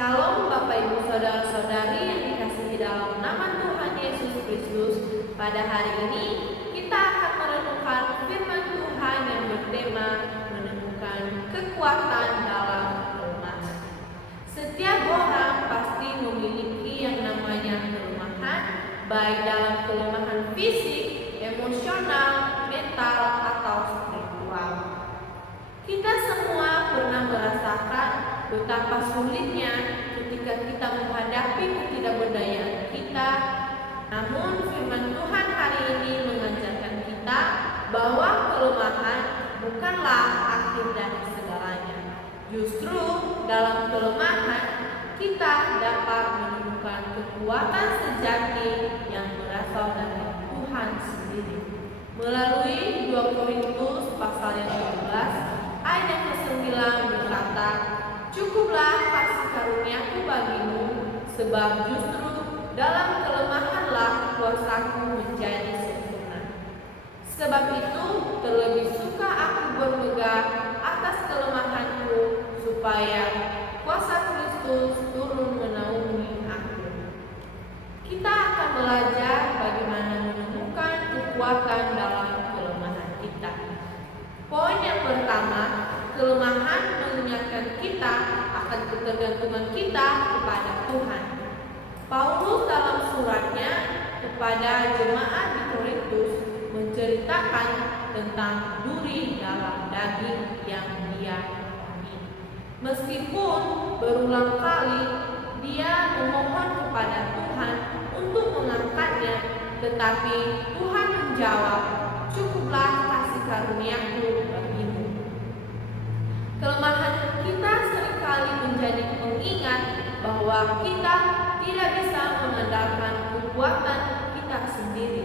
Shalom Bapak Ibu Saudara-saudari yang dikasihi dalam nama Tuhan Yesus Kristus. Pada hari ini kita akan merenungkan firman Tuhan yang bertema menemukan kekuatan dalam kelemahan. Setiap orang pasti memiliki yang namanya kelemahan, baik dalam kelemahan fisik, emosional, mental, atau spiritual. Kita semua pernah merasakan betapa sulitnya ketika kita menghadapi ketidakberdayaan kita. Namun firman Tuhan hari ini mengajarkan kita bahwa kelemahan bukanlah akhir dari segalanya. Justru dalam kelemahan kita dapat menemukan kekuatan sejati yang berasal dari Tuhan sendiri. Melalui 2 Korintus pasal yang 12 ayat yang ke-9 berkata, "Cukuplah kasih karuniaku bagimu, sebab justru dalam kelemahanlah kuasaku menjadi sempurna. Sebab itu terlebih suka aku bermegah atas kelemahanku, supaya kuasa Kristus turun menaungi aku." Kita akan belajar bagaimana menemukan kekuatan dalam kelemahan kita. Poin yang pertama, kelemahan mengingatkan kita akan ketergantungan kita kepada Tuhan. Paulus dalam suratnya kepada jemaat di Korintus menceritakan tentang duri dalam daging yang dia alami. Meskipun berulang kali dia memohon kepada Tuhan untuk mengangkatnya, tetapi Tuhan menjawab, "Cukuplah kasih karuniaku bagimu." Kelemahan kita seringkali menjadi pengingat bahwa kita tidak bisa mengandalkan kekuatan kita sendiri.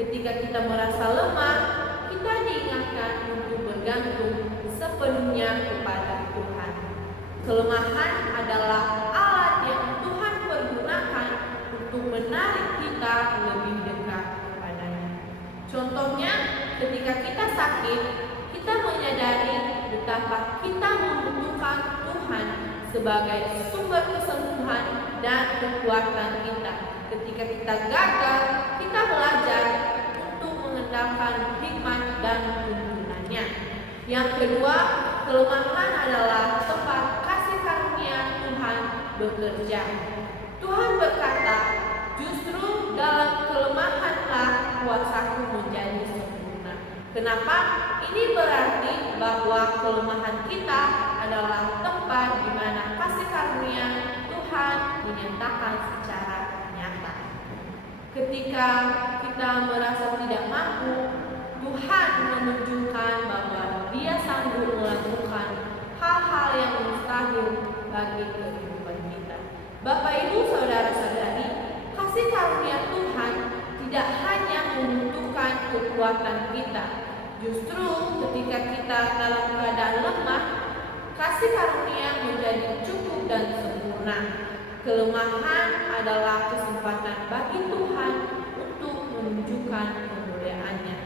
Ketika kita merasa lemah, kita diingatkan untuk bergantung sepenuhnya kepada Tuhan. Kelemahan adalah alat yang Tuhan pergunakan untuk menarik kita lebih dekat kepadanya. Contohnya, ketika kita sakit, kita menyadari betapa kita membutuhkan Tuhan sebagai sumber kesembuhan dan kekuatan kita. Ketika kita gagal, kita belajar untuk mengandalkan hikmat dan tuntunannya. Yang kedua, kelemahan adalah tempat kasih karunia Tuhan bekerja. Tuhan berkata, "Justru dalam kelemahanlah kuasaku menjadi sempurna." Kenapa? Ini berarti bahwa kelemahan kita adalah tempat di mana kasih karunia Tuhan dinyatakan secara nyata. Ketika kita merasa tidak mampu, Tuhan menunjukkan bahwa Dia sanggup melakukan hal-hal yang mustahil bagi kehidupan kita. Bapak Ibu Saudara-saudari, kasih karunia Tuhan tidak hanya membutuhkan kekuatan kita. Justru ketika kita dalam keadaan lemah, kasih karunia menjadi cukup dan sempurna. Kelemahan adalah kesempatan bagi Tuhan untuk menunjukkan kemuliaan-Nya.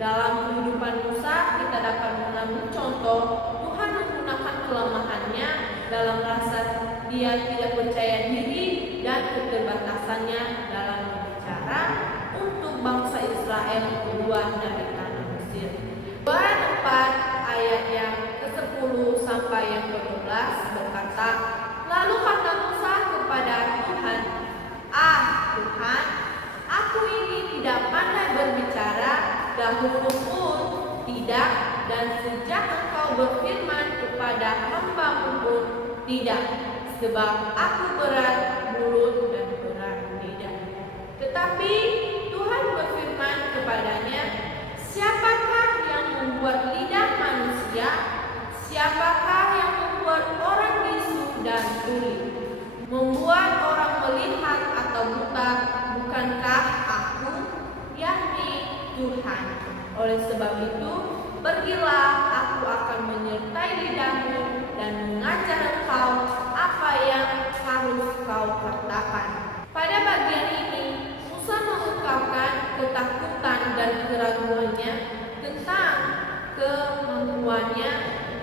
Dalam kehidupan Musa, kita dapat mengambil contoh Tuhan menggunakan kelemahannya dalam rasa dia tidak percaya diri dan keterbatasannya dalam berbicara untuk bangsa Israel keluar dari tanah Mesir. Keluaran 4 ayat yang ke-10 sampai yang ke-12 berkata, "Lalu kata Musa kepada Tuhan, 'Tuhan, aku ini tidak pandai berbicara, dahulu pun tidak, dan sejak Engkau berfirman kepada hamba-Mu pun tidak, sebab aku berat mulut dan berat lidah.' Tetapi Tuhan berfirman kepadanya, 'Siapakah yang membuat lidah manusia? Siapakah yang membuat orang bisu dan tuli? Membuat orang melihat atau buta, bukankah Aku, yakni Tuhan? Oleh sebab itu, pergilah, Aku akan menyertai lidahmu dan mengajar engkau apa yang harus kau katakan.'" Pada bagian ini, Musa mengungkapkan ketakutan dan keraguannya tentang kemampuannya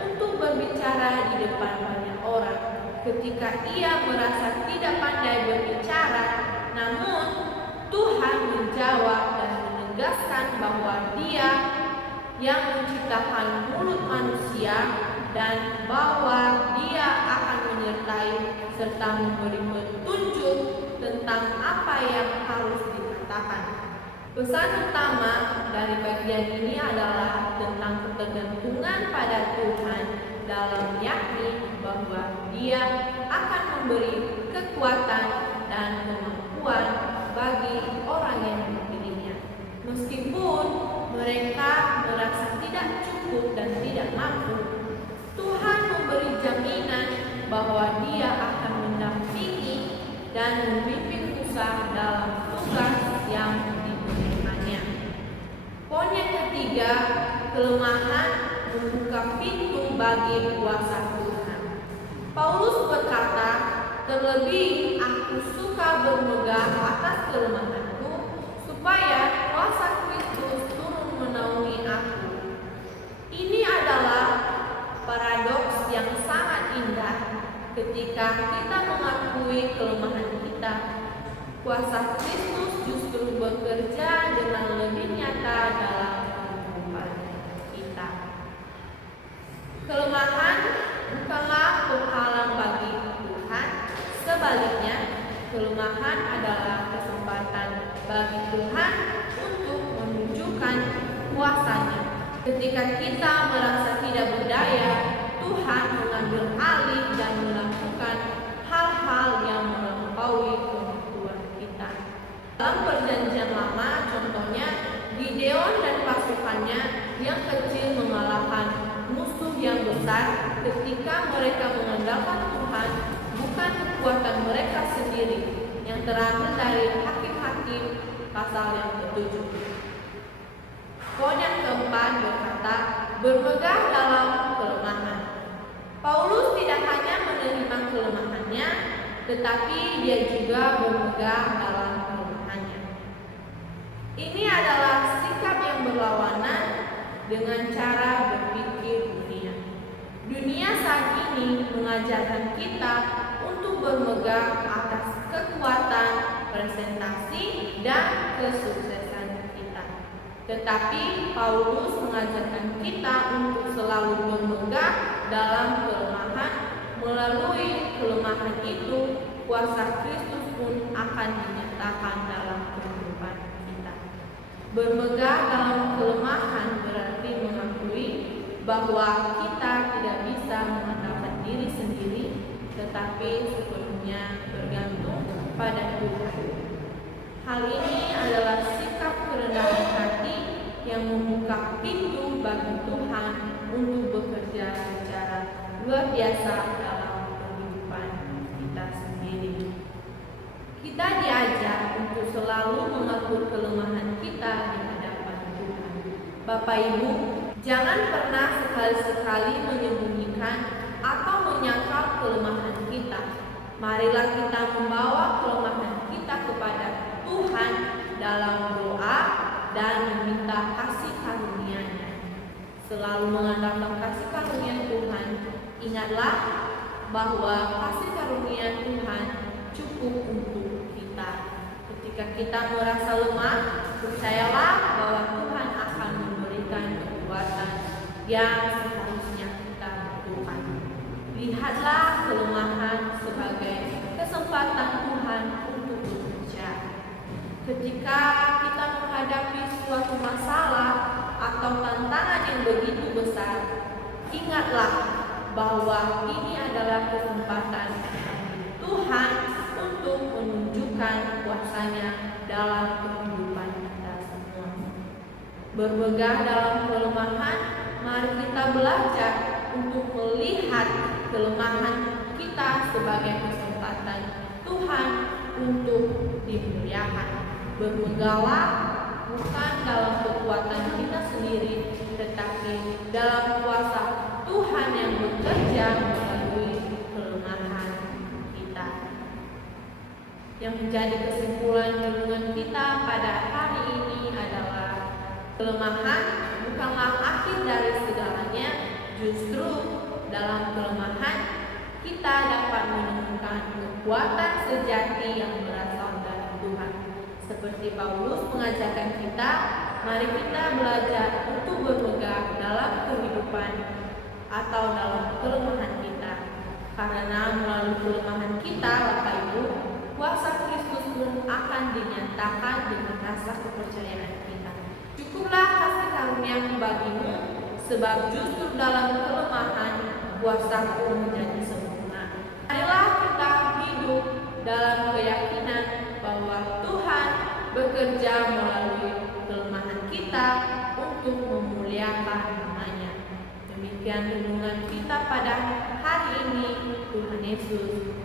untuk berbicara di depan banyak orang. Ketika ketika ia merasa tidak pandai berbicara, namun Tuhan menjawab dan menegaskan bahwa Dia yang menciptakan mulut manusia dan bahwa Dia akan menyertai serta memberi petunjuk tentang apa yang harus dikatakan. Pesan utama dari bagian ini adalah tentang ketergantungan pada Tuhan dalam yakni bahwa Dia akan memberi kekuatan dan kemampuan bagi orang yang dipilihnya. Meskipun mereka merasa tidak cukup dan tidak mampu, Tuhan memberi jaminan bahwa Dia akan mendampingi dan membimbing Musa dalam tugas yang diberikannya. Poin yang ketiga, kelemahan membuka pintu bagi kuasa Tuhan. Paulus berkata, terlebih aku suka bermegah atas kelemahanku, supaya kuasa Kristus turun menaungi aku. Ini adalah paradoks yang sangat indah ketika kita mengakui kelemahan kita. Kuasa Kristus justru bekerja dengan lebih nyata dalam kehidupan kita. Kelemahan bukanlah penghalang bagi Tuhan. Sebaliknya, kelemahan adalah kesempatan bagi Tuhan untuk menunjukkan kuasa-Nya. Ketika kita merasa tidak berdaya, Tuhan mengambil alih dan melakukan hal-hal yang melampaui kemampuan kita. Dalam Perjanjian Lama, contohnya Gideon dan pasukannya yang kecil mengalahkan musuh yang besar ketika mereka mengandalkan Tuhan, bukan kekuatan mereka sendiri, yang terambil dari Hakim-Hakim pasal yang ke-7. Poin yang keempat berkata, bermegah dalam kelemahan. Paulus tidak hanya menerima kelemahannya, tetapi dia juga bermegah dalam kelemahannya. Ini adalah sikap yang berlawanan dengan cara berpikir dunia. Dunia saat ini mengajarkan kita untuk bermegah atas kekuatan, presentasi, dan kesuksesan kita. Tetapi Paulus mengajarkan kita untuk selalu bermegah dalam kelemahan. Melalui kelemahan itu, kuasa Kristus pun akan dinyatakan dalam kehidupan kita. Bermegah dalam kelemahan berarti mengakui bahwa kita tidak bisa mengandalkan diri sendiri, tetapi sepenuhnya bergantung pada Tuhan. Hal ini adalah sikap kerendahan hati yang membuka pintu bagi Tuhan untuk bekerja secara luar biasa dalam kehidupan kita sendiri. Kita diajar untuk selalu mengatur kelemahan kita di hadapan Tuhan. Bapak Ibu, jangan pernah sekali-sekali menyembunyikan atau menyangkal kelemahan kita. Marilah kita membawa kelemahan kita kepada Tuhan dalam doa dan meminta kasih karunia-Nya. Selalu mengandalkan kasih karunia Tuhan. Ingatlah bahwa kasih karunia Tuhan cukup untuk kita. Ketika kita merasa lemah, percayalah bahwa Tuhan akan memberikan kekuatan yang seharusnya kita butuhkan. Lihatlah kelemahan sebagai kesempatan Tuhan untuk bekerja. Ketika kita menghadapi suatu masalah atau tantangan yang begitu besar, ingatlah bahwa ini adalah kesempatan Tuhan untuk menunjukkan kuasa-Nya dalam kehidupan kita semua. Bermegah dalam kelemahan, mari kita belajar untuk melihat kelemahan kita sebagai kesempatan Tuhan untuk dimuliakan. Bermegahlah bukan dalam kekuatan kita sendiri, tetapi dalam kuasa Tuhan yang bekerja melalui kelemahan kita. Yang menjadi kesimpulan renungan kita pada hari ini adalah kelemahan bukanlah akhir dari segalanya. Justru dalam kelemahan kita dapat menemukan kekuatan sejati yang berasal dari Tuhan. Seperti Paulus mengajarkan kita, mari kita belajar untuk berpegang dalam kehidupan atau dalam kelemahan kita. Karena melalui kelemahan kita, Bapak Ibu, kuasa Kristus pun akan dinyatakan dengan rasa kepercayaan kita. Cukuplah kasih karunia bagimu, sebab justru dalam kelemahan kuasa-Ku menjadi sempurna. Marilah kita hidup dalam keyakinan bahwa Tuhan bekerja melalui kelemahan kita untuk memuliakan nama-Nya. Demikian renungan kita pada hari ini. Tuhan Yesus